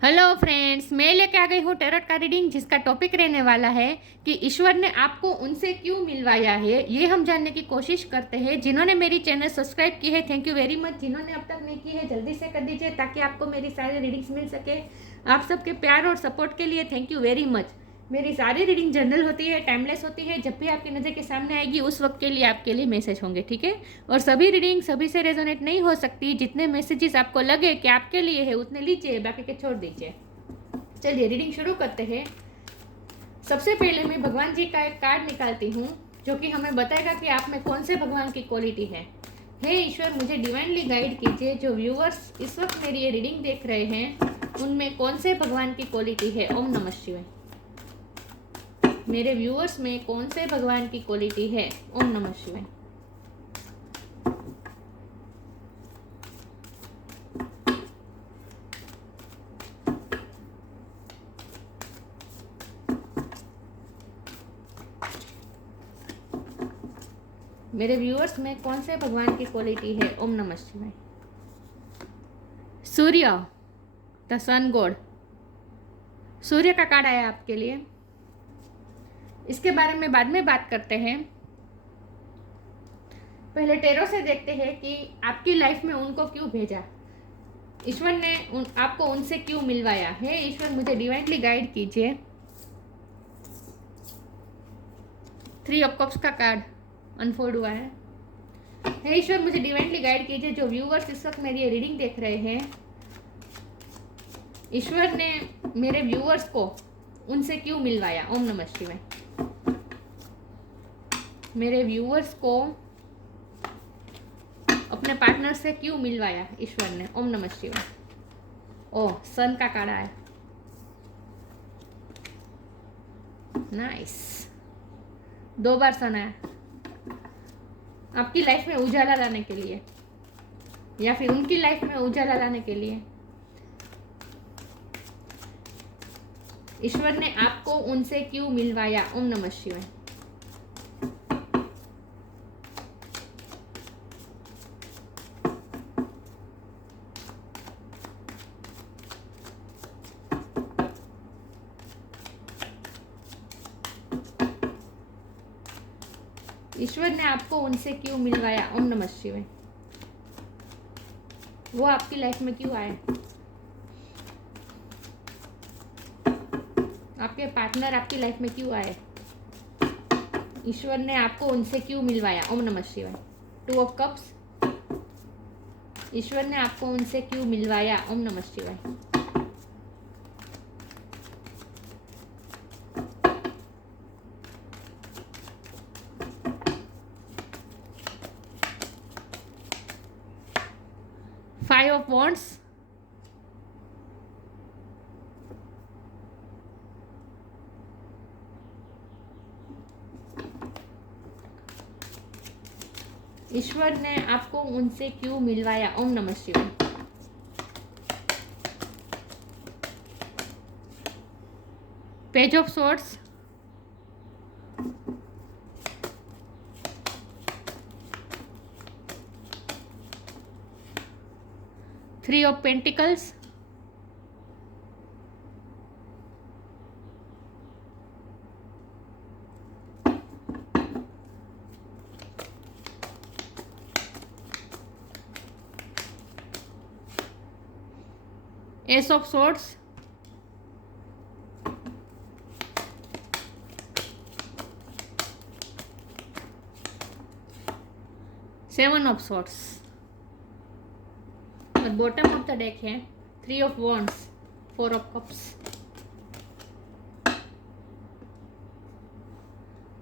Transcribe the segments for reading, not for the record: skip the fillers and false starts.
Hello friends, मैं लेके आ गई हूँ टैरोट का रीडिंग जिसका टॉपिक रहने वाला है कि ईश्वर ने आपको उनसे क्यों मिलवाया है। ये हम जानने की कोशिश करते हैं। जिन्होंने मेरी चैनल सब्सक्राइब की है थैंक यू वेरी मच। जिन्होंने अब तक नहीं की है जल्दी से कर दीजिए ताकि आपको मेरी सारी रीडिंग्स मिल सके। आप सबके प्यार और सपोर्ट के लिए थैंक यू वेरी मच। मेरी सारी रीडिंग जनरल होती है, टाइमलेस होती है। जब भी आपकी नज़र के सामने आएगी उस वक्त के लिए आपके लिए मैसेज होंगे, ठीक है। और सभी रीडिंग सभी से रेजोनेट नहीं हो सकती। जितने मैसेजेस आपको लगे कि आपके लिए है उतने लीजिए, बाकी के छोड़ दीजिए। चलिए रीडिंग शुरू करते हैं। सबसे पहले मैं भगवान जी का एक कार्ड निकालती हूँ जो कि हमें बताएगा कि आप में कौन से भगवान की क्वालिटी है। हे ईश्वर, मुझे डिवाइनली गाइड कीजिए। जो व्यूअर्स इस वक्त मेरी ये रीडिंग देख रहे हैं उनमें कौन से भगवान की क्वालिटी है। ओम नमः शिवाय। मेरे व्यूअर्स में कौन से भगवान की क्वालिटी है। ओम नमः शिवाय। मेरे व्यूअर्स में कौन से भगवान की क्वालिटी है। ओम नमः शिवाय। सूर्य, द सन गॉड। सूर्य का कार्ड आया आपके लिए। इसके बारे में बाद में बात करते हैं। पहले टेरो से देखते हैं कि आपकी लाइफ में उनको क्यों भेजा। ईश्वर ने आपको उनसे क्यों मिलवाया है। ईश्वर, मुझे डिवाइनली गाइड कीजिए। 3 ऑफ कप्स का कार्ड अनफोल्ड हुआ है। हे ईश्वर, मुझे डिवाइनली गाइड कीजिए। जो व्यूअर्स इस वक्त मेरी ये रीडिंग देख रहे हैं, ईश्वर ने मेरे व्यूअर्स को उनसे क्यों मिलवाया। ओम नमः शिवाय। मेरे व्यूअर्स को अपने पार्टनर से क्यों मिलवाया ईश्वर ने। ओम नमः शिवाय। ओह, सन का कार्ड आया। नाइस, 2 बार सन आया। आपकी लाइफ में उजाला लाने के लिए या फिर उनकी लाइफ में उजाला लाने के लिए ईश्वर ने आपको उनसे क्यों मिलवाया। ओम नमः शिवाय। ईश्वर ने आपको उनसे क्यों मिलवाया। ओम नमः शिवाय। वो आपकी लाइफ में क्यों आए। आपके पार्टनर आपकी लाइफ में क्यों आए। ईश्वर ने आपको उनसे क्यों मिलवाया। ओम नमः शिवाय। 2 ऑफ कप्स। ईश्वर ने आपको उनसे क्यों मिलवाया। ओम नमः शिवाय। Five of wands. ईश्वर ने आपको उनसे क्यों मिलवाया। ओम नमः शिवाय। Page of swords. Three of pentacles. S of swords. Seven of swords. और बॉटम ऑफ द डेक है 3 of wands, 4 of cups.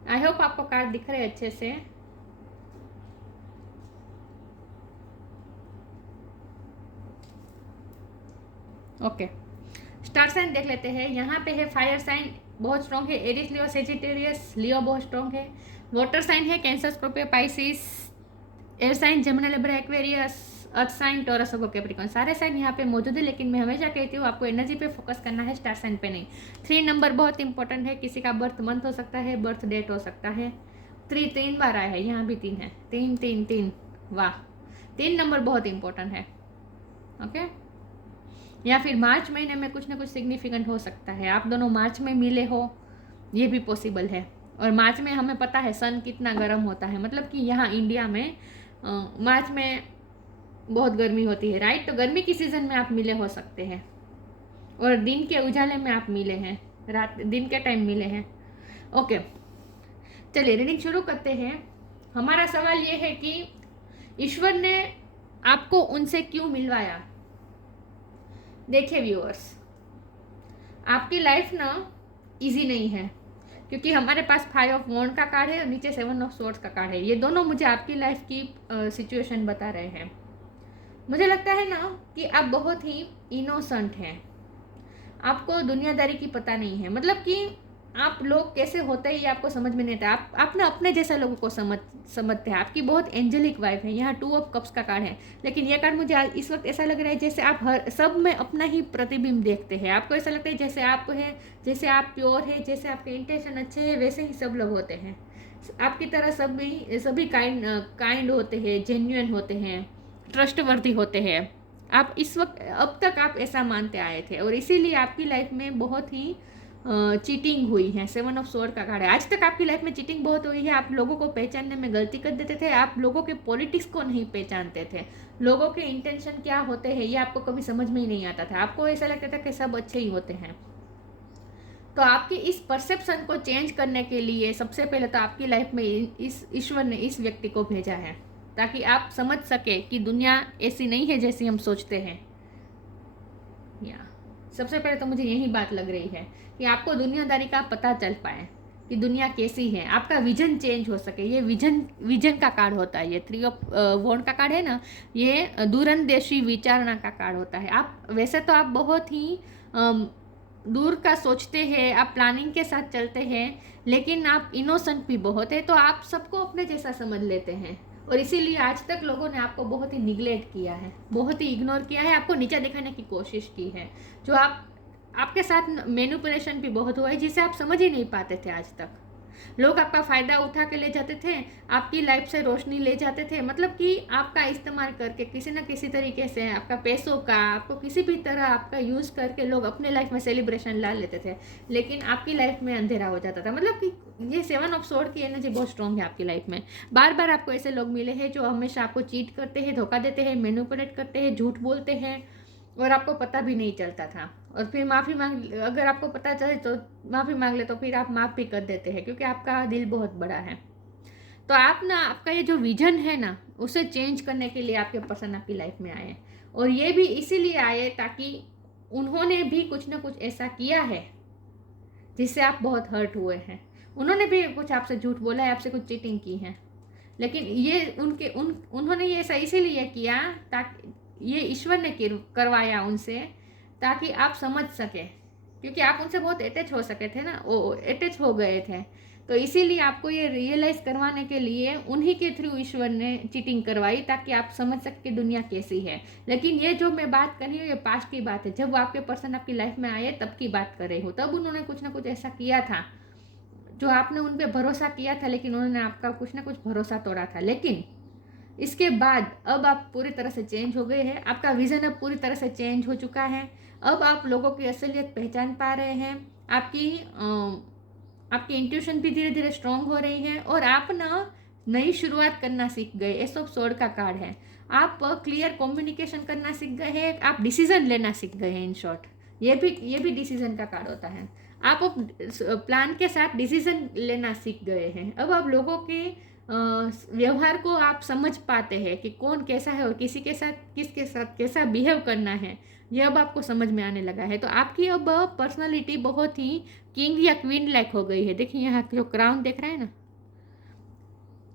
I hope आपको कार्ड दिख रहे हैं अच्छे से। ओके, स्टार साइन देख लेते हैं। यहाँ पे है फायर साइन, बहुत स्ट्रॉन्ग है। Aries, Leo, Sagittarius. लियो बहुत स्ट्रॉन्ग है। वाटर साइन है Cancer, Scorpio, Pisces. Air sign Gemini, Libra, Aquarius. Earth sign, Taurus और कैप्रिकॉर्न। सारे साइन यहाँ पे मौजूद है, लेकिन मैं हमेशा कहती हूँ आपको एनर्जी पे फोकस करना है, स्टार साइन पे नहीं। 3 नंबर बहुत इंपॉर्टेंट है। किसी का बर्थ मंथ हो सकता है, बर्थ डेट हो सकता है। 3 बार आया है, यहाँ भी 3 है। 3 3 3, वाह। 3 नंबर बहुत इंपॉर्टेंट है। ओके, या फिर मार्च महीने में कुछ ना कुछ सिग्निफिकेंट हो सकता है। आप दोनों मार्च में मिले हो, ये भी पॉसिबल है। और मार्च में हमें पता है सन कितना गर्म होता है, मतलब कि यहाँ इंडिया में मार्च में बहुत गर्मी होती है, राइट। तो गर्मी की सीज़न में आप मिले हो सकते हैं और दिन के उजाले में आप मिले हैं, रात दिन के टाइम मिले हैं। ओके, चलिए रीडिंग शुरू करते हैं। हमारा सवाल ये है कि ईश्वर ने आपको उनसे क्यों मिलवाया। देखिए व्यूअर्स, आपकी लाइफ ना इजी नहीं है, क्योंकि हमारे पास 5 ऑफ वॉन्ड का कार्ड है और नीचे 7 ऑफ सोर्ड्स का कार्ड है। ये दोनों मुझे आपकी लाइफ की सिचुएशन बता रहे हैं। मुझे लगता है ना कि आप बहुत ही इनोसेंट हैं, आपको दुनियादारी की पता नहीं है, मतलब कि आप लोग कैसे होते हैं ये आपको समझ में नहीं आता। आप ना अपने जैसे लोगों को समझते हैं। आपकी बहुत एंजेलिक वाइफ है। यहाँ 2 ऑफ कप्स का कार्ड है, लेकिन ये कार्ड मुझे आज इस वक्त ऐसा लग रहा है जैसे आप हर सब में अपना ही प्रतिबिंब देखते हैं। आपको ऐसा लगता है जैसे आप हैं, जैसे आप प्योर है, जैसे आपके इंटेंशन अच्छे हैं, वैसे ही सब लोग होते हैं। आपकी तरह सभी काइंड होते हैं, जेन्युइन होते हैं, ट्रस्टवर्दी होते हैं। आप इस वक्त अब तक आप ऐसा मानते आए थे और इसीलिए आपकी लाइफ में बहुत ही चीटिंग हुई है। 7 ऑफ सोर्ड का कार्ड है। आज तक आपकी लाइफ में चीटिंग बहुत हुई है। आप लोगों को पहचानने में गलती कर देते थे, आप लोगों के पॉलिटिक्स को नहीं पहचानते थे, लोगों के इंटेंशन क्या होते हैं ये आपको कभी समझ में ही नहीं आता था। आपको ऐसा लगता था कि सब अच्छे ही होते हैं। तो आपकी इस परसेप्शन को चेंज करने के लिए सबसे पहले तो आपकी लाइफ में इस ईश्वर ने इस व्यक्ति को भेजा है, ताकि आप समझ सके कि दुनिया ऐसी नहीं है जैसी हम सोचते हैं। या सबसे पहले तो मुझे यही बात लग रही है कि आपको दुनियादारी का पता चल पाए कि दुनिया कैसी है, आपका विजन चेंज हो सके। ये विजन का कार्ड होता है। ये 3 ऑफ वॉन्ड का कार्ड है ना, ये दूरंदेशी विचारणा का कार्ड होता है। आप वैसे तो आप बहुत ही दूर का सोचते हैं, आप प्लानिंग के साथ चलते हैं, लेकिन आप इनोसेंट भी बहुत है। तो आप सबको अपने जैसा समझ लेते हैं और इसीलिए आज तक लोगों ने आपको बहुत ही निगलेक्ट किया है, बहुत ही इग्नोर किया है, आपको नीचा दिखाने की कोशिश की है। जो आपके साथ मैनिपुलेशन भी बहुत हुआ है, जिसे आप समझ ही नहीं पाते थे। आज तक लोग आपका फ़ायदा उठा के ले जाते थे, आपकी लाइफ से रोशनी ले जाते थे, मतलब कि आपका इस्तेमाल करके किसी न किसी तरीके से आपका पैसों का, आपको किसी भी तरह आपका यूज़ करके लोग अपने लाइफ में सेलिब्रेशन ला लेते थे, लेकिन आपकी लाइफ में अंधेरा हो जाता था। मतलब कि ये 7 ऑफ सोर्ड की एनर्जी बहुत स्ट्रॉन्ग है आपकी लाइफ में। बार बार आपको ऐसे लोग मिले हैं जो हमेशा आपको चीट करते हैं, धोखा देते हैं, मैनिपुलेट करते हैं, झूठ बोलते हैं और आपको पता भी नहीं चलता था। और फिर माफ़ी मांग, अगर आपको पता चले तो माफ़ी मांग ले तो फिर आप माफ़ भी कर देते हैं, क्योंकि आपका दिल बहुत बड़ा है। तो आप ना, आपका ये जो विजन है ना, उसे चेंज करने के लिए आपके पर्सन आपकी लाइफ में आए, और ये भी इसीलिए आए ताकि उन्होंने भी कुछ ना कुछ ऐसा किया है जिससे आप बहुत हर्ट हुए हैं। उन्होंने भी कुछ आपसे झूठ बोला है, आपसे कुछ चीटिंग की है, लेकिन ये उन्होंने ये ऐसा इसीलिए किया ताकि ये ईश्वर ने करवाया उनसे, ताकि आप समझ सके, क्योंकि आप उनसे बहुत अटैच हो सके थे ना, अटैच हो गए थे। तो इसीलिए आपको ये रियलाइज़ करवाने के लिए उन्हीं के थ्रू ईश्वर ने चीटिंग करवाई, ताकि आप समझ सके दुनिया कैसी है। लेकिन ये जो मैं बात कर रही हूँ ये पास्ट की बात है, जब आपके पर्सन आपकी लाइफ में आए तब की बात कर रही हूँ। तब उन्होंने कुछ ना कुछ ऐसा किया था जो आपने उन पर भरोसा किया था, लेकिन उन्होंने आपका कुछ ना कुछ भरोसा तोड़ा था। लेकिन इसके बाद अब आप पूरी तरह से चेंज हो गए हैं, आपका विज़न अब पूरी तरह से चेंज हो चुका है। अब आप लोगों की असलियत पहचान पा रहे हैं, आपकी इंट्यूशन भी धीरे धीरे स्ट्रॉन्ग हो रही है, और आप ना नई शुरुआत करना सीख गए। एस ऑफ सोर्ड का कार्ड है। आप क्लियर कम्युनिकेशन करना सीख गए हैं, आप डिसीजन लेना सीख गए हैं। इन शॉर्ट ये भी डिसीजन का कार्ड होता है। आप अब प्लान के साथ डिसीजन लेना सीख गए हैं। अब आप लोगों के व्यवहार को आप समझ पाते हैं कि कौन कैसा है और किसके साथ कैसा बिहेव करना है, ये अब आपको समझ में आने लगा है। तो आपकी अब पर्सनालिटी बहुत ही किंग या क्वीन लाइक हो गई है। देखिए यहाँ जो क्राउन देख रहे हैं ना,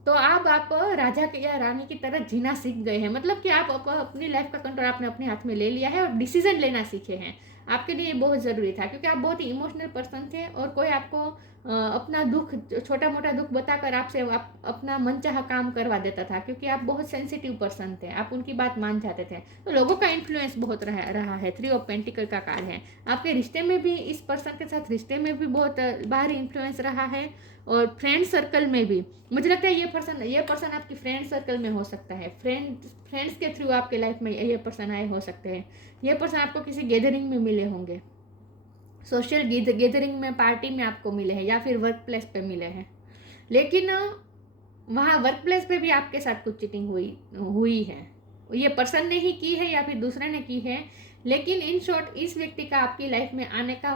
तो अब आप राजा के या रानी की तरह जीना सीख गए हैं। मतलब कि आप अपनी लाइफ का कंट्रोल आपने अपने हाथ में ले लिया है और डिसीजन लेना सीखे हैं। आपके लिए बहुत ज़रूरी था, क्योंकि आप बहुत ही इमोशनल पर्सन थे और कोई आपको अपना दुख, छोटा मोटा दुख बताकर आपसे अपना मनचाहा काम करवा देता था, क्योंकि आप बहुत सेंसिटिव पर्सन थे, आप उनकी बात मान जाते थे। तो लोगों का इन्फ्लुएंस बहुत रहा है। 3 ऑफ पेंटिकल का कार्ड है। आपके रिश्ते में भी, इस पर्सन के साथ रिश्ते में भी बहुत बाहरी इन्फ्लुएंस रहा है, और फ्रेंड सर्कल में भी। मुझे लगता है ये पर्सन आपकी फ्रेंड सर्कल में हो सकता है। फ्रेंड्स के थ्रू आपके लाइफ में ये पर्सन आए हो सकते हैं। ये पर्सन आपको किसी गैदरिंग में मिले होंगे, सोशल गैदरिंग में, पार्टी में आपको मिले हैं, या फिर वर्क प्लेस पे मिले हैं। लेकिन वहाँ वर्क प्लेस पे भी आपके साथ कुछ चीटिंग हुई है। ये पर्सन ने ही की है या फिर दूसरे ने की है, लेकिन इन शॉर्ट इस व्यक्ति का आपकी लाइफ में आने का,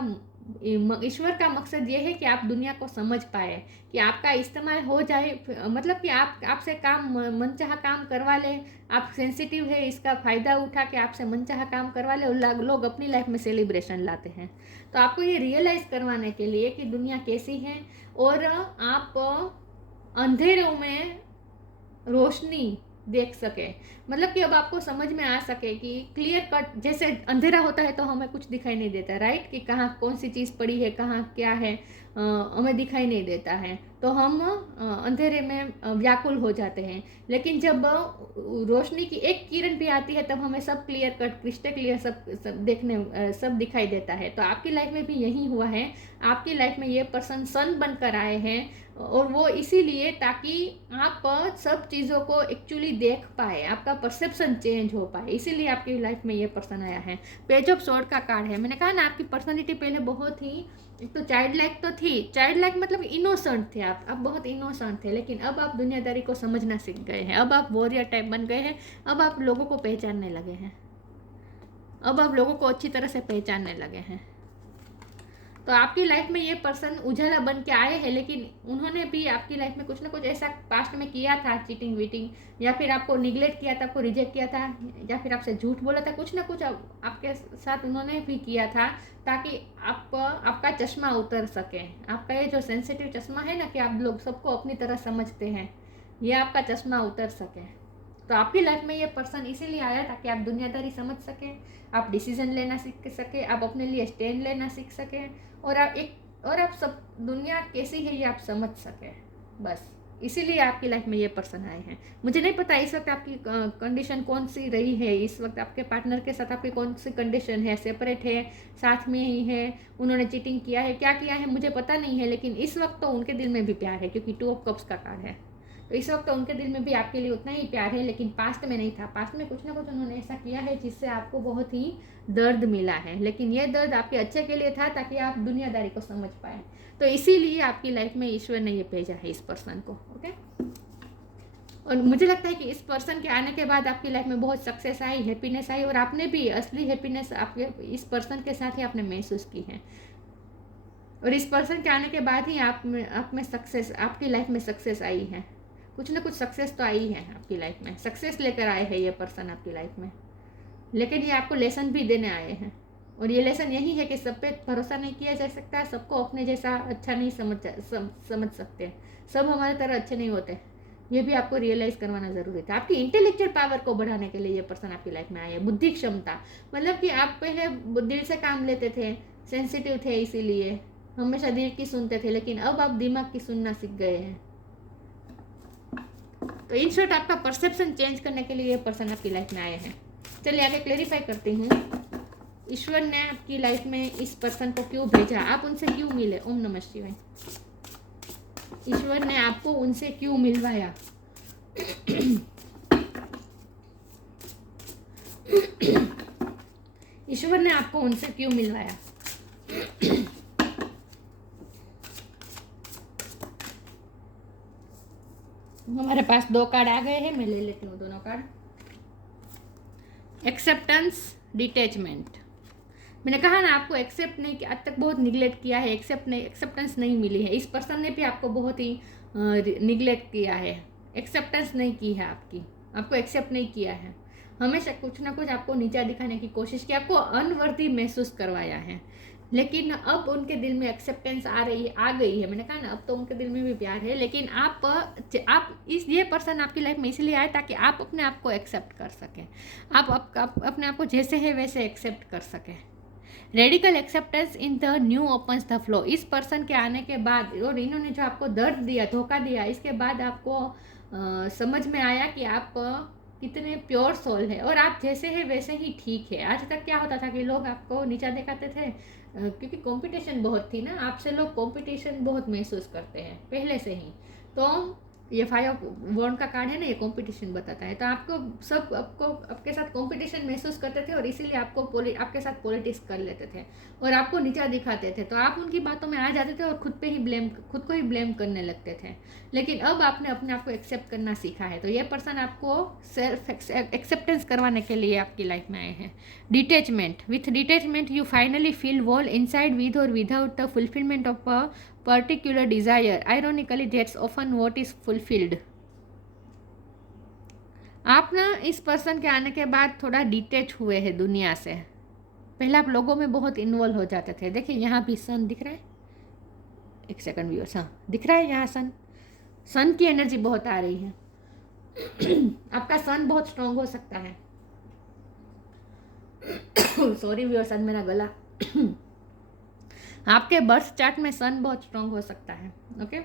ईश्वर का मकसद ये है कि आप दुनिया को समझ पाए, कि आपका इस्तेमाल हो जाए, मतलब कि आपसे काम, मनचाहा काम करवा ले। आप सेंसिटिव है, इसका फ़ायदा उठा के आपसे मनचाहा काम करवा ले, और लोग अपनी लाइफ में सेलिब्रेशन लाते हैं। तो आपको ये रियलाइज़ करवाने के लिए कि दुनिया कैसी है, और आप अंधेरों में रोशनी देख सके, मतलब कि अब आपको समझ में आ सके कि क्लियर कट, जैसे अंधेरा होता है तो हमें कुछ दिखाई नहीं देता, राइट, कि कहाँ कौन सी चीज़ पड़ी है, कहाँ क्या है, हमें दिखाई नहीं देता है, तो हम अंधेरे में व्याकुल हो जाते हैं। लेकिन जब रोशनी की एक किरण भी आती है तब हमें सब क्लियर कट, क्रिस्टल क्लियर सब दिखाई देता है। तो आपकी लाइफ में भी यही हुआ है। आपकी लाइफ में ये पर्सन सन बनकर आए हैं, और वो इसीलिए ताकि आप सब चीज़ों को एक्चुअली देख पाए, आपका परसेप्शन चेंज हो पाए, इसीलिए आपकी लाइफ में ये पर्सन आया है। पेज ऑफ स्वॉर्ड का कार्ड है। मैंने कहा ना, आपकी पर्सनालिटी पहले बहुत ही, एक तो चाइल्ड लाइक तो थी, चाइल्ड लाइक मतलब इनोसेंट थे आप बहुत इनोसेंट थे, लेकिन अब आप दुनियादारी को समझना सीख गए हैं। अब आप वॉरियर टाइप बन गए हैं। अब आप लोगों को पहचानने लगे हैं। अब आप लोगों को अच्छी तरह से पहचानने लगे हैं। तो आपकी लाइफ में ये पर्सन उजाला बन के आए हैं, लेकिन उन्होंने भी आपकी लाइफ में कुछ ना कुछ ऐसा पास्ट में किया था, चीटिंग वीटिंग, या फिर आपको निगलेक्ट किया था, आपको रिजेक्ट किया था, या फिर आपसे झूठ बोला था, कुछ ना कुछ आपके साथ उन्होंने भी किया था, ताकि आपका चश्मा उतर सके। आपका ये जो सेंसिटिव चश्मा है ना, कि आप लोग सबको अपनी तरह समझते हैं, ये आपका चश्मा उतर सके। तो आपकी लाइफ में ये पर्सन इसीलिए आया ताकि आप दुनियादारी समझ सकें, आप डिसीजन लेना सीख सकें, आप अपने लिए स्टैंड लेना सीख सकें, और आप सब दुनिया कैसी है ये आप समझ सकें। बस इसीलिए आपकी लाइफ में ये पर्सन आए हैं। मुझे नहीं पता इस वक्त आपकी कंडीशन कौन सी रही है, इस वक्त आपके पार्टनर के साथ आपकी कौन सी कंडीशन है, सेपरेट है, साथ में ही है, उन्होंने चीटिंग किया है, क्या किया है मुझे पता नहीं है, लेकिन इस वक्त तो उनके दिल में भी प्यार है, क्योंकि 2 ऑफ कप्स का कार्ड है। तो इस वक्त तो उनके दिल में भी आपके लिए उतना ही प्यार है, लेकिन पास्ट में नहीं था। पास्ट में कुछ ना कुछ उन्होंने ऐसा किया है जिससे आपको बहुत ही दर्द मिला है, लेकिन ये दर्द आपके अच्छे के लिए था, ताकि आप दुनियादारी को समझ पाए। तो इसीलिए आपकी लाइफ में ईश्वर ने ये भेजा है इस पर्सन को। ओके, और मुझे लगता है कि इस पर्सन के आने के बाद आपकी लाइफ में बहुत सक्सेस आई, हैप्पीनेस आई, और आपने भी असली हैप्पीनेस आपके इस पर्सन के साथ ही आपने महसूस की है। और इस पर्सन के आने के बाद ही आप में सक्सेस, आपकी लाइफ में सक्सेस आई है। कुछ ना कुछ सक्सेस तो आई है आपकी लाइफ में, सक्सेस लेकर आए हैं ये पर्सन आपकी लाइफ में। लेकिन ये आपको लेसन भी देने आए हैं, और ये लेसन यही है कि सब पे भरोसा नहीं किया जा सकता, सबको अपने जैसा अच्छा नहीं समझ सकते, सब हमारे तरह अच्छे नहीं होते। ये भी आपको रियलाइज़ करवाना ज़रूरी था। आपकी इंटेलेक्चुअल पावर को बढ़ाने के लिए ये पर्सन आपकी लाइफ में आए हैं। बुद्धि क्षमता, मतलब कि आप पहले दिल से काम लेते थे, सेंसिटिव थे, इसीलिए हमेशा दिल की सुनते थे, लेकिन अब आप दिमाग की सुनना सीख गए हैं। तो इन शॉर्ट आपका परसेप्शन चेंज करने के लिए ये पर्सन आपकी लाइफ में आए हैं। चलिए आगे क्लेरिफाई करती हूँ, ईश्वर ने आपकी लाइफ में इस पर्सन को क्यों भेजा, आप उनसे क्यों मिले। ओम नमः शिवाय। ईश्वर ने आपको उनसे क्यों मिलवाया। ईश्वर ने आपको उनसे क्यों मिलवाया। हमारे पास 2 कार्ड आ गए हैं, मैं ले लेती हूँ दोनों कार्ड। Acceptance, detachment. मैंने कहा ना, आपको एक्सेप्ट नहीं किया, आज तक बहुत निगलेक्ट किया है, एक्सेप्टेंस नहीं मिली है। इस पर्सन ने भी आपको बहुत ही निगलेक्ट किया है, एक्सेप्टेंस नहीं की है, आपको एक्सेप्ट नहीं किया है। हमेशा कुछ ना कुछ आपको नीचा दिखाने की कोशिश की, आपको अनवर्दी महसूस करवाया है। लेकिन अब उनके दिल में एक्सेप्टेंस आ गई है। मैंने कहा ना, अब तो उनके दिल में भी प्यार है, लेकिन आप ये पर्सन आपकी लाइफ में इसलिए आए ताकि आप अपने आप को एक्सेप्ट कर सकें, आप अपने आप को जैसे है वैसे एक्सेप्ट कर सकें। Radical acceptance in the new opens the flow. इस पर्सन के आने के बाद और इन्होंने जो आपको दर्द दिया, धोखा दिया, इसके बाद आपको समझ में आया कि आप कितने प्योर सोल है और आप जैसे हैं वैसे ही ठीक है। आज तक क्या होता था कि लोग आपको नीचा दिखाते थे क्योंकि कंपटीशन बहुत थी ना, आपसे लोग कंपटीशन बहुत महसूस करते हैं पहले से ही। तो ये 5 वॉन्ड का कार्ड है ना, ये कंपटीशन बताता है। तो आपको सब आपके साथ कंपटीशन महसूस करते थे और इसीलिए आपको आपके साथ पॉलिटिक्स कर लेते थे और आपको नीचा दिखाते थे। तो आप उनकी बातों में आ जाते थे और खुद को ही ब्लेम करने लगते थे। लेकिन अब आपने अपने आप को एक्सेप्ट करना सीखा है। तो ये पर्सन आपको सेल्फ एक्सेप्टेंस करवाने के लिए आपकी लाइफ में आए हैं। Detachment, with detachment you finally feel whole inside with और without the fulfilment of a particular desire. Ironically, that's often what is fulfilled. आप ना इस पर्सन के आने के बाद थोड़ा डिटेच हुए हैं दुनिया से। पहले आप लोगों में बहुत इन्वॉल्व हो जाते थे। देखिए यहाँ भी सन दिख रहा है, एक सेकंड व्यूअर्स, हाँ दिख रहा है यहाँ सन की एनर्जी बहुत आ रही है। आपका सन बहुत स्ट्रांग हो सकता है। सॉरी व्यूअर्स, आज मेरा गला आपके बर्थ चार्ट में सन बहुत स्ट्रांग हो सकता है। ओके,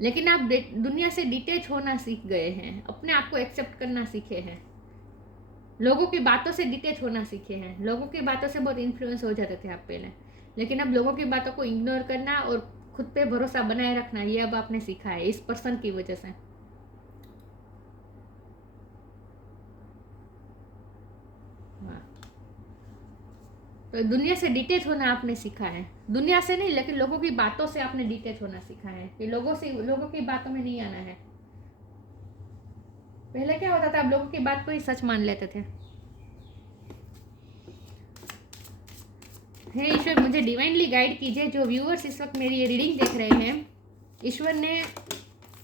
लेकिन आप दुनिया से डिटेच होना सीख गए हैं, अपने आप को एक्सेप्ट करना सीखे हैं, लोगों की बातों से डिटेच होना सीखे हैं। लोगों की बातों से बहुत इन्फ्लुएंस हो जाते थे आप पहले, लेकिन अब लोगों की बातों को इग्नोर करना और खुद पे भरोसा बनाए रखना, ये अब आपने सीखा है इस पर्सन की वजह से। तो दुनिया से डिटेच होना आपने सीखा है। दुनिया से नहीं, लेकिन लोगों की बातों से आपने डिटेच होना सीखा है कि लोगों की बातों में नहीं आना है। पहले क्या होता था, आप लोगों की बात को ही सच मान लेते थे। हे ईश्वर, मुझे डिवाइनली गाइड कीजिए। जो व्यूअर्स इस वक्त मेरी ये रीडिंग देख रहे हैं, ईश्वर ने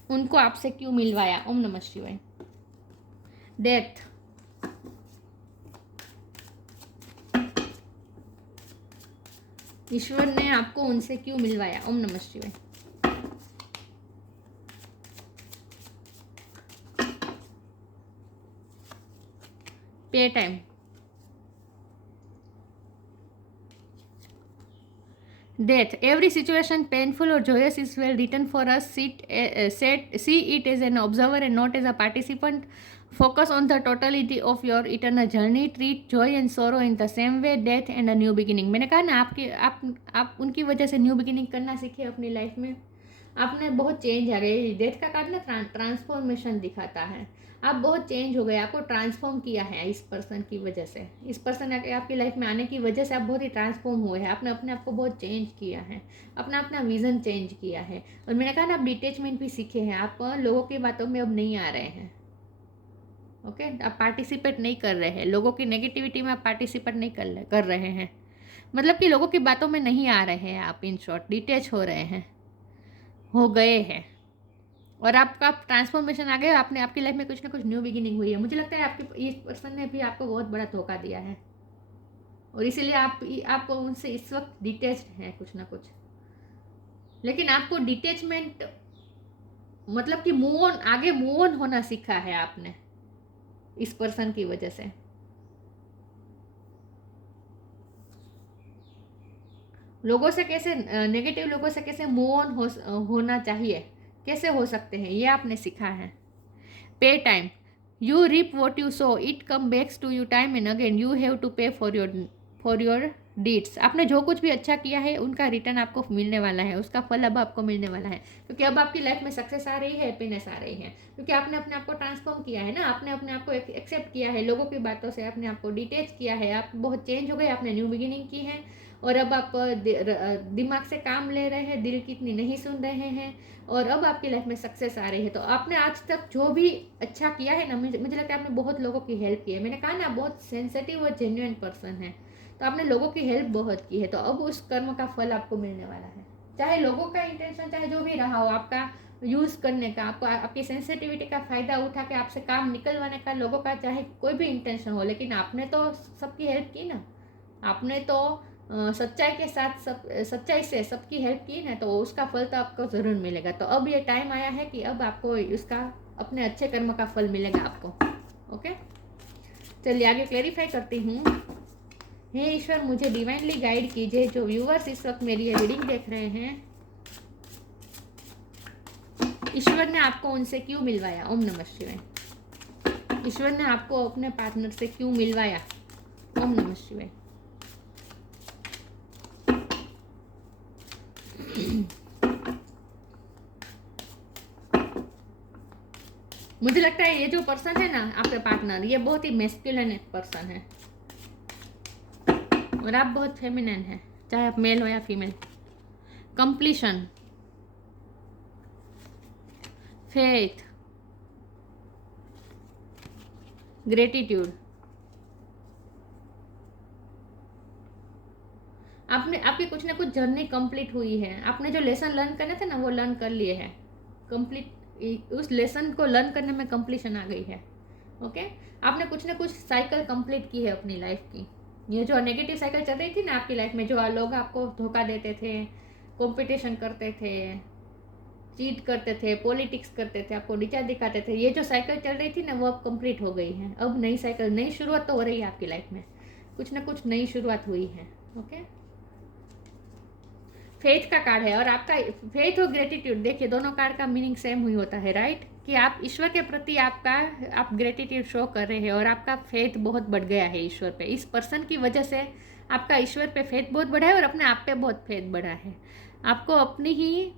उनको आपसे क्यों मिलवाया। ओम नमः शिवाय। डेथ, ईश्वर ने आपको उनसे क्यों मिलवाया। ओम नमः शिवाय। पे time, death, every situation painful और joyous is well written for us. See it as an observer and not as a participant. Focus on the totality of your eternal journey. Treat joy and sorrow in the same way. Death and a new beginning. मैंने कहा ना, आप उनकी वजह से new beginning करना सीखे अपनी लाइफ में। आपने बहुत चेंज आ गए। डेथ का कार्ड ना ट्रांसफॉर्मेशन दिखाता है। आप बहुत चेंज हो गए, आपको ट्रांसफॉर्म किया है इस पर्सन की वजह से। इस पर्सन आपकी लाइफ में आने की वजह से आप बहुत ही ट्रांसफॉर्म हुए हैं। आपने अपने आप को बहुत चेंज किया है, अपना विज़न चेंज किया है। और मैंने कहा ना, आप डिटेचमेंट भी सीखे हैं। आप लोगों की बातों में अब नहीं आ रहे हैं। ओके, आप पार्टिसिपेट नहीं कर रहे हैं, लोगों की नेगेटिविटी में आप पार्टिसिपेट नहीं कर रहे हैं। मतलब कि लोगों की बातों में नहीं आ रहे हैं आप। इन शॉर्ट डिटेच हो रहे हैं, हो गए हैं। और आपका ट्रांसफॉर्मेशन आ गया। आपने आपकी लाइफ में कुछ ना कुछ न्यू बिगिनिंग हुई है। मुझे लगता है आपके इस पर्सन ने भी आपको बहुत बड़ा धोखा दिया है और इसीलिए आप उनसे इस वक्त डिटेच्ड हैं कुछ ना कुछ। लेकिन आपको डिटेचमेंट मतलब कि आगे मूव ऑन होना सीखा है आपने इस पर्सन की वजह से। लोगों से कैसे, नेगेटिव लोगों से कैसे मूव ऑन होना चाहिए, कैसे हो सकते हैं, ये आपने सीखा है। Pay time, you reap what you sow, it comes backs to you time and again. You have to pay for your deeds. आपने जो कुछ भी अच्छा किया है उनका रिटर्न आपको मिलने वाला है, उसका फल अब आपको मिलने वाला है। क्योंकि अब आपकी लाइफ में सक्सेस आ रही है, हैप्पीनेस आ रही है, क्योंकि आपने अपने आप को ट्रांसफॉर्म किया है ना। आपने अपने आप को एक्सेप्ट किया है, लोगों की बातों से अपने आप को डिटेच किया है। आप बहुत चेंज हो गए, आपने न्यू बिगिनिंग की है और अब आप दिमाग से काम ले रहे हैं, दिल की इतनी नहीं सुन रहे हैं और अब आपकी लाइफ में सक्सेस आ रही है। तो आपने आज तक जो भी अच्छा किया है ना, मुझे लगता है आपने बहुत लोगों की हेल्प की है। मैंने कहा ना, बहुत सेंसिटिव और जेन्युइन पर्सन है, तो आपने लोगों की हेल्प बहुत की है। तो अब उस कर्म का फल आपको मिलने वाला है। चाहे लोगों का इंटेंशन चाहे जो भी रहा हो, आपका यूज़ करने का, आपको आपकी सेंसिटिविटी का फ़ायदा उठा के आपसे काम निकलवाने का, लोगों का चाहे कोई भी इंटेंशन हो, लेकिन आपने तो सबकी हेल्प की ना। आपने तो सच्चाई के साथ सच्चाई से सबकी हेल्प की ना, तो उसका फल तो आपको ज़रूर मिलेगा। तो अब ये टाइम आया है कि अब आपको उसका अपने अच्छे कर्म का फल मिलेगा आपको। ओके, चलिए आगे क्लेरिफाई करती हूँ। हे ईश्वर, मुझे डिवाइनली गाइड कीजिए। जो व्यूअर्स इस वक्त मेरी ये रीडिंग देख रहे हैं, ईश्वर ने आपको उनसे क्यों मिलवाया? ओम नमः शिवाय। ईश्वर ने आपको अपने पार्टनर से क्यों मिलवाया? ओम नमः शिवाय। मुझे लगता है ये जो पर्सन है ना, आपके पार्टनर, ये बहुत ही मैस्कुलिन पर्सन है और आप बहुत फेमिनिन है, चाहे आप मेल हो या फीमेल। Completion, faith, gratitude. आपकी कुछ ना कुछ जर्नी कंप्लीट हुई है। आपने जो लेसन लर्न करने थे ना, वो लर्न कर लिए हैं कंप्लीट। उस लेसन को लर्न करने में कंप्लीशन आ गई है। ओके, आपने कुछ ना कुछ साइकिल कंप्लीट की है अपनी लाइफ की। ये जो नेगेटिव साइकिल चल रही थी ना आपकी लाइफ में, जो लोग आपको धोखा देते थे, कंपटीशन करते थे, चीट करते थे, पॉलिटिक्स करते थे, आपको नीचा दिखाते थे, ये जो साइकिल चल रही थी ना, वो अब कंप्लीट हो गई है। अब नई साइकिल, नई शुरुआत तो हो रही है आपकी लाइफ में। कुछ ना कुछ नई शुरुआत हुई है। ओके, फेथ का कार्ड है और आपका फेथ और ग्रेटिट्यूड, देखिए दोनों कार्ड का मीनिंग सेम हुई होता है, राइट? कि आप ईश्वर के प्रति आप ग्रेटिट्यूड शो कर रहे हैं और आपका फेथ बहुत बढ़ गया है ईश्वर पे। इस पर्सन की वजह से आपका ईश्वर पे फेथ बहुत बढ़ा है और अपने आप पे बहुत फेथ बढ़ा है। आपको अपनी ही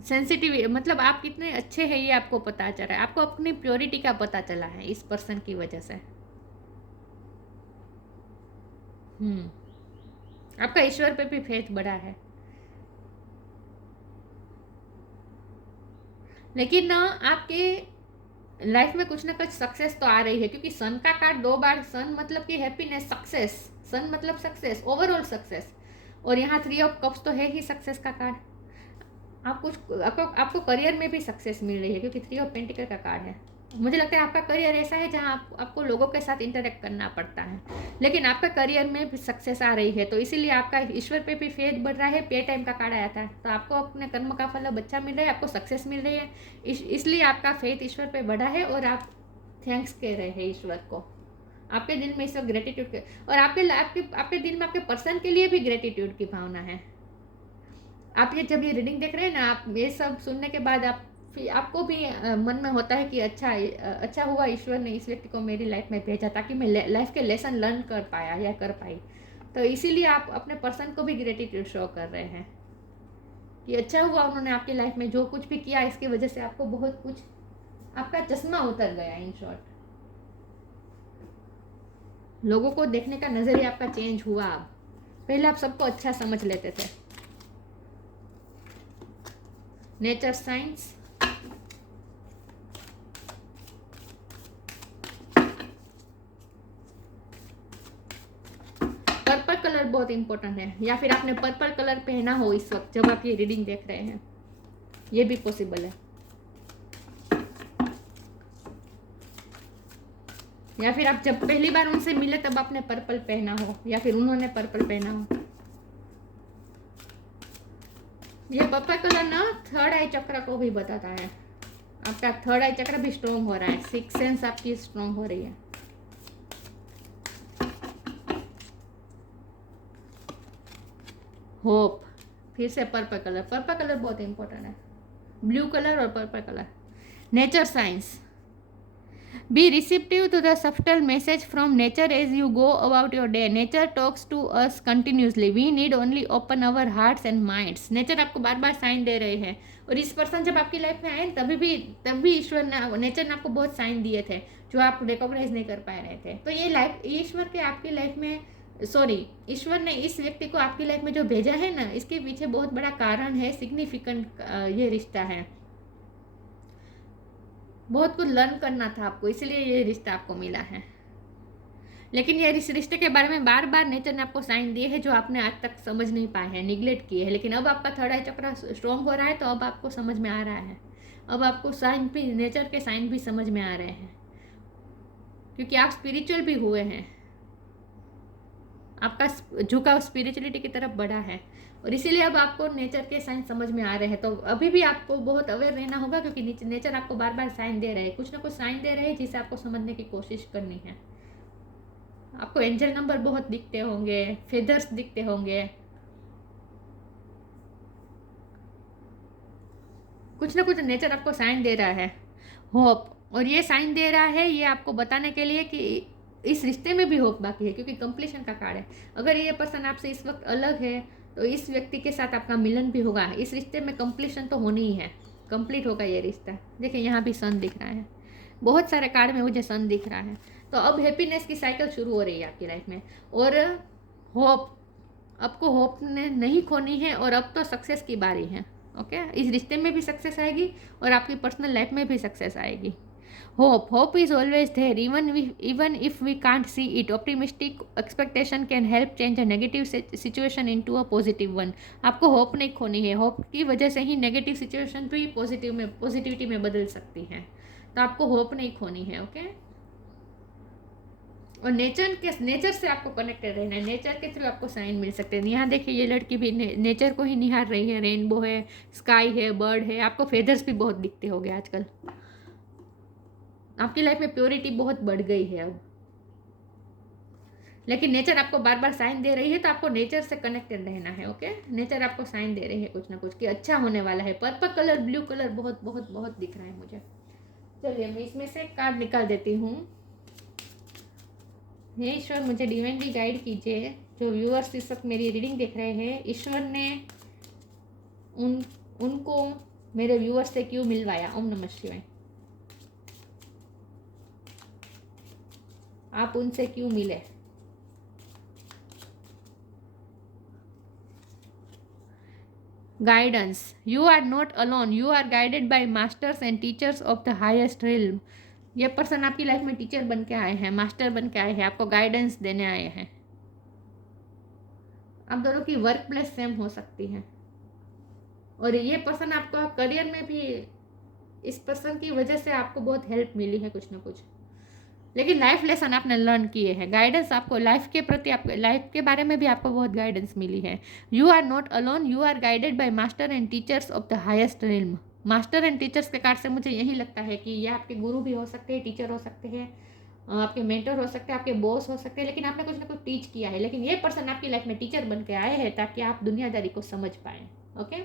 सेंसिटिव, मतलब आप कितने अच्छे हैं ये आपको पता चल रहा है। आपको अपनी प्योरिटी का पता चला है इस पर्सन की वजह से। आपका ईश्वर पे भी फेथ बढ़ा है। लेकिन ना आपके लाइफ में कुछ ना कुछ सक्सेस तो आ रही है, क्योंकि सन का कार्ड 2 बार, सन मतलब कि हैप्पीनेस, सक्सेस, सन मतलब सक्सेस, ओवरऑल सक्सेस। और यहाँ 3 ऑफ कप्स तो है ही सक्सेस का कार्ड। आपको करियर में भी सक्सेस मिल रही है, क्योंकि 3 ऑफ पेंटिकल का कार्ड है। मुझे लगता है आपका करियर ऐसा है जहाँ आपको लोगों के साथ इंटरेक्ट करना पड़ता है, लेकिन आपका करियर में भी सक्सेस आ रही है। तो इसीलिए आपका ईश्वर पे भी फेथ बढ़ रहा है। पे टाइम का कार्ड आया था, तो आपको अपने कर्म का फल अब अच्छा मिल रहा है, आपको सक्सेस मिल रही है। इसलिए आपका फेथ ईश्वर पे बढ़ा है और आप थैंक्स कह रहे हैं ईश्वर को। आपके दिल में इस वक्त ग्रेटिट्यूड के, और आपके दिल में आपके पर्सन के लिए भी ग्रेटिट्यूड की भावना है। आप ये जब ये रीडिंग देख रहे हैं ना, आप ये सब सुनने के बाद आपको भी मन में होता है कि अच्छा हुआ ईश्वर ने इस व्यक्ति को मेरी लाइफ में भेजा, ताकि मैं लाइफ के लेसन लर्न कर पाया या कर पाई। तो इसीलिए आप अपने पर्सन को भी ग्रेटिट्यूड शो कर रहे हैं कि अच्छा हुआ उन्होंने आपकी लाइफ में जो कुछ भी किया, इसकी वजह से आपको बहुत कुछ, आपका चश्मा उतर गया। इन शॉर्ट, लोगों को देखने का नजरिया आपका चेंज हुआ। अब पहले आप सबको अच्छा समझ लेते थे। नेचर साइंस, पर्पल कलर बहुत इंपॉर्टेंट है, या फिर आपने पर्पल कलर पहना हो इस वक्त जब आप ये रीडिंग देख रहे हैं, ये भी पॉसिबल है। या फिर आप जब पहली बार उनसे मिले तब आपने पर्पल पहना हो, या फिर उन्होंने पर्पल पहना हो। ये पर्पल कलर ना थर्ड आई चक्र को भी बताता है। आपका थर्ड आई चक्र भी स्ट्रॉन्ग हो रहा है, सिक्स सेंस आपकी स्ट्रॉन्ग हो रही है। होप, फिर से पर्पल कलर बहुत इंपॉर्टेंट है। ब्लू कलर और purple colour. Nature science, be receptive to the subtle message from nature as you go about your day. Nature talks to us continuously, we need only open our hearts and minds. Nature आपको बार बार sign दे रहे हैं, और इस person जब आपकी life में आए तब भी ईश्वर ने, नेचर ने आपको बहुत साइन दिए थे जो आप रिकॉग्नाइज नहीं कर पा रहे थे। तो ये ईश्वर के आपकी लाइफ में, ईश्वर ने इस व्यक्ति को आपकी लाइफ में जो भेजा है ना, इसके पीछे बहुत बड़ा कारण है, सिग्निफिकेंट ये रिश्ता है। बहुत कुछ लर्न करना था आपको, इसलिए ये रिश्ता आपको मिला है। लेकिन ये इस रिश्ते के बारे में बार बार नेचर ने आपको साइन दिए हैं जो आपने आज तक समझ नहीं पाए हैं, निगलेक्ट किए हैं। लेकिन अब आपका थर्ड आई चक्र स्ट्रॉन्ग हो रहा है, तो अब आपको समझ में आ रहा है। अब आपको साइन भी, नेचर के साइन भी समझ में आ रहे हैं, क्योंकि आप स्पिरिचुअल भी हुए हैं। आपका झुकाव स्पिरिचुअलिटी की तरफ बढ़ा है, और इसीलिए अब आपको नेचर के साइन समझ में आ रहे हैं। तो अभी भी आपको बहुत अवेयर रहना होगा, क्योंकि नेचर आपको बार बार साइन दे रहे हैं, कुछ ना कुछ साइन दे रहे हैं जिसे आपको समझने की कोशिश करनी है। आपको एंजल नंबर बहुत दिखते होंगे, फेदर्स दिखते होंगे, कुछ ना कुछ नेचर आपको साइन दे रहा है, होप। और ये साइन दे रहा है ये आपको बताने के लिए कि इस रिश्ते में भी होप बाकी है, क्योंकि कंप्लीशन का कार्ड है। अगर ये पर्सन आपसे इस वक्त अलग है तो इस व्यक्ति के साथ आपका मिलन भी होगा। इस रिश्ते में कंप्लीशन तो होनी ही है, कंप्लीट होगा ये रिश्ता। देखिए यहाँ भी सन दिख रहा है, बहुत सारे कार्ड में मुझे सन दिख रहा है। तो अब हैप्पीनेस की साइकिल शुरू हो रही है आपकी लाइफ में, और होप, आपको होप ने नहीं खोनी है, और अब तो सक्सेस की बारी है। ओके, इस रिश्ते में भी सक्सेस आएगी और आपकी पर्सनल लाइफ में भी सक्सेस आएगी। Hope is always there even if we can't see it. Optimistic expectation can help change a negative situation into a positive one. आपको होप नहीं खोनी है, होप की वजह से ही नेगेटिव सिचुएशन भी पॉजिटिविटी में बदल सकती है। तो आपको होप नहीं खोनी है। ओके, और नेचर से आपको कनेक्टेड रहना है, नेचर के थ्रू आपको साइन मिल सकते हैं। यहाँ देखिए ये लड़की भी नेचर को ही निहार रही है, रेनबो है, स्काई है, बर्ड है। आपको फेदर्स भी बहुत दिखते होंगे आजकल। आपकी लाइफ में प्योरिटी बहुत बढ़ गई है अब, लेकिन नेचर आपको बार बार साइन दे रही है, तो आपको नेचर से कनेक्टेड रहना है। ओके, नेचर आपको साइन दे रही है कुछ ना कुछ कि अच्छा होने वाला है। पर्पल कलर, ब्लू कलर बहुत बहुत बहुत दिख रहा है मुझे। चलिए मैं इसमें से कार्ड निकाल देती हूँ। हे ईश्वर, मुझे डिवाइनली गाइड कीजिए। जो व्यूअर्स इस वक्त मेरी रीडिंग देख रहे हैं, ईश्वर ने उनको मेरे व्यूअर्स से क्यों मिलवाया? ओम नमः शिवाय। आप उनसे क्यों मिले? Guidance, you are not alone, you are guided by masters and teachers of the highest realm. ये पर्सन आपकी लाइफ में टीचर बन के आए हैं, मास्टर बन के आए हैं, आपको गाइडेंस देने आए हैं। आप दोनों की वर्क प्लेस सेम हो सकती है, और ये पर्सन आपका करियर में भी, इस पर्सन की वजह से आपको बहुत हेल्प मिली है कुछ ना कुछ। लेकिन लाइफ लेसन आपने लर्न किए हैं, गाइडेंस आपको लाइफ के प्रति, आपके लाइफ के बारे में भी आपको बहुत गाइडेंस मिली है। You are not alone, you are guided by master and teachers of the highest realm. Master and teachers के कार्ड से मुझे यही लगता है कि ये आपके गुरु भी हो सकते हैं, टीचर हो सकते हैं, आपके मेंटर हो सकते हैं, आपके बॉस हो सकते हैं, लेकिन आपने कुछ ना कुछ टीच किया है। लेकिन ये पर्सन आपकी लाइफ में टीचर बन के आए हैं ताकि आप दुनियादारी को समझ पाएँ। ओके,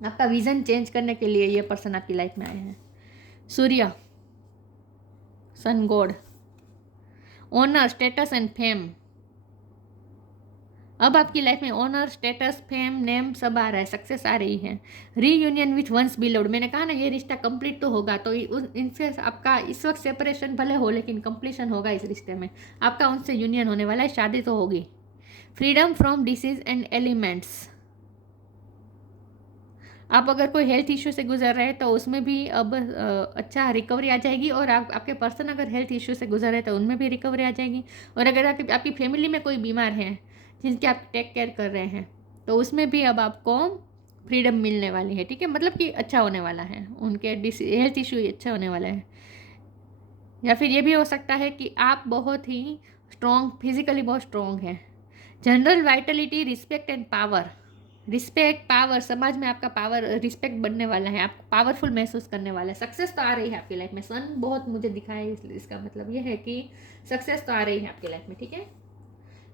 आपका विजन चेंज करने के लिए ये पर्सन आपकी लाइफ में आए हैं। Surya, sun god, honour, status and fame. अब आपकी लाइफ में ऑनर, स्टेटस, फेम, नेम सब आ रहा है, सक्सेस आ रही है। रीयूनियन विथ वंस बिलोव्ड, मैंने कहा ना ये रिश्ता कंप्लीट तो होगा, तो इनसे आपका इस वक्त सेपरेशन भले हो लेकिन कंप्लीशन होगा इस रिश्ते में। आपका उनसे यूनियन होने वाला है, शादी तो होगी। Freedom from disease and elements, आप अगर कोई हेल्थ इश्यू से गुजर रहे हैं तो उसमें भी अब अच्छा रिकवरी आ जाएगी, और आपके पर्सन अगर हेल्थ इश्यू से गुजर रहे हैं तो उनमें भी रिकवरी आ जाएगी। और अगर आपकी फैमिली में कोई बीमार है जिनकी आप टेक केयर कर रहे हैं तो उसमें भी अब आपको फ्रीडम मिलने वाली है। ठीक है, मतलब कि अच्छा होने वाला है, उनके हेल्थ इश्यू अच्छा होने वाला है। या फिर ये भी हो सकता है कि आप बहुत ही स्ट्रॉन्ग, फिजिकली बहुत स्ट्रॉन्ग हैं। General Vitality, respect and power, respect, power, समाज में आपका पावर, रिस्पेक्ट बनने वाला है, आप पावरफुल महसूस करने वाला है। सक्सेस तो आ रही है आपकी लाइफ में, सन बहुत मुझे दिखा है, इसका मतलब ये है कि सक्सेस तो आ रही है आपकी लाइफ में। ठीक है,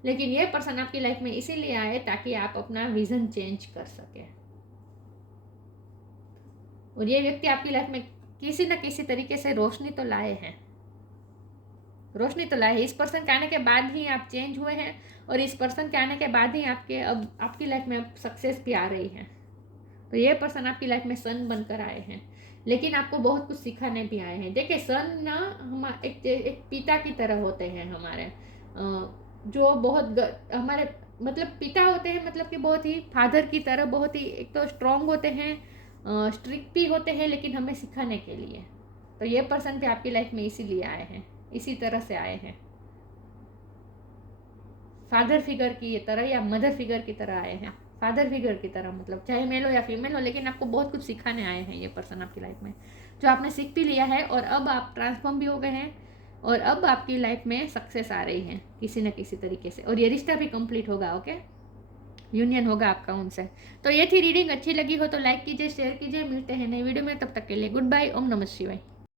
लेकिन ये पर्सन आपकी लाइफ में इसीलिए आए ताकि आप अपना विजन चेंज कर सके। और ये व्यक्ति आपकी लाइफ में किसी न किसी तरीके से रोशनी तो लाए हैं, रोशनी तो लाए है। इस पर्सन के आने के बाद ही आप चेंज हुए हैं, और इस पर्सन के आने के बाद ही अब आपकी लाइफ में अब सक्सेस भी आ रही है। तो ये पर्सन आपकी लाइफ में सन बनकर आए हैं, लेकिन आपको बहुत कुछ सिखाने भी आए हैं। देखिए सन ना एक पिता की तरह होते हैं हमारे, जो बहुत हमारे मतलब पिता होते हैं, मतलब कि बहुत ही फादर की तरह, बहुत ही एक तो स्ट्रॉन्ग होते हैं, स्ट्रिक्ट भी होते हैं, लेकिन हमें सिखाने के लिए। तो ये पर्सन भी आपकी लाइफ में इसीलिए आए हैं, इसी तरह से आए हैं, फादर फिगर की तरह या मदर फिगर की तरह आए हैं। फादर फिगर की तरह मतलब चाहे मेल हो या फीमेल हो, लेकिन आपको बहुत कुछ सिखाने आए हैं ये पर्सन आपकी लाइफ में, जो आपने सीख भी लिया है, और अब आप ट्रांसफॉर्म भी हो गए हैं, और अब आपकी लाइफ में सक्सेस आ रही है किसी न किसी तरीके से, और ये रिश्ता भी कंप्लीट होगा। ओके, यूनियन होगा आपका उनसे। तो ये थी रीडिंग, अच्छी लगी हो तो लाइक कीजिए, शेयर कीजिए। मिलते हैं नई वीडियो में, तब तक के लिए गुड बाय, ओम नमः शिवाय।